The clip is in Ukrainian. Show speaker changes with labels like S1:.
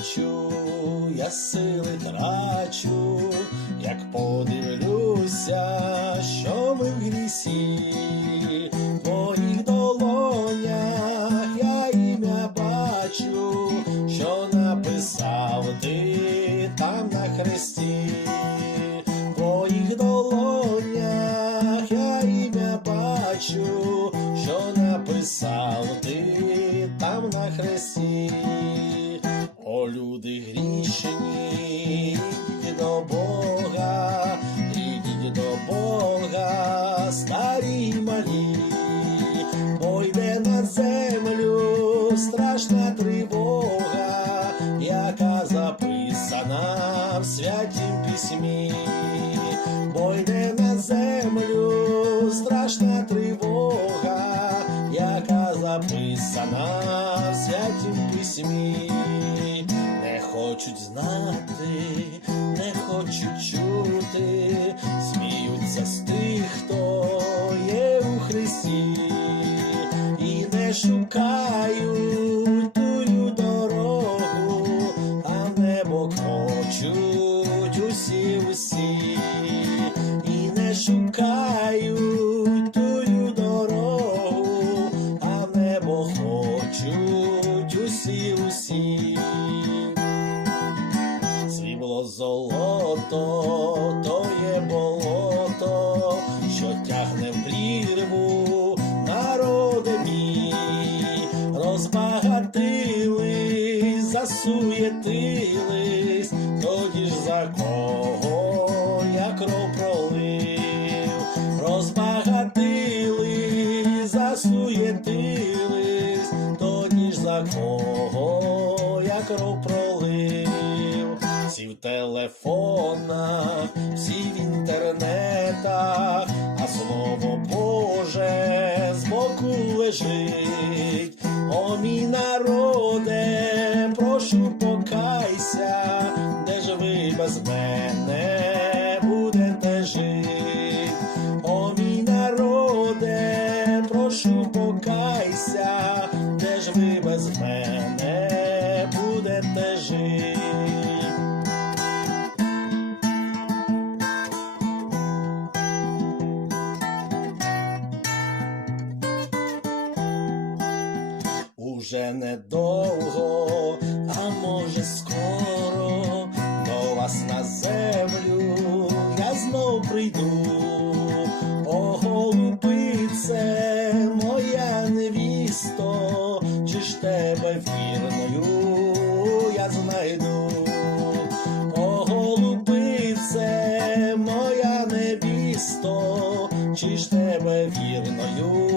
S1: плачу, я сили трачу, як подивлюся, що ми в грісі, в твоїх долонях я ім'я бачу, що написав ти там на хресті, в твоїх долонях я ім'я бачу, що написав ти там на хресті. Страшна тривога, яка записана в святім письмі, бо йде на землю страшна тривога, яка записана в святім письмі. Не хочуть знати, не хочуть чути, сміються з тих, хто є у Христі, не шукають тую дорогу, а небо хочуть і не шукають тую дорогу, а небо хочуть усі усі. Срібло золото, розбагатились, засуєтились, тоді ж за кого я кров пролив, розбагатились, засуєтились, тоді ж за кого я кров пролив, всі в телефонах, всі в інтернетах, а слово Боже збоку лежить. О, мій народе, прошу покайся, не ж ви без мене будете жить. О, мій народе, прошу покайся, де ж ви без мене будете жить. Уже недовго, а може скоро до вас на землю я знов прийду. О, голубице, моя невісто, чи ж тебе вірною я знайду. О, голубице, моя невісто, чи ж тебе вірною.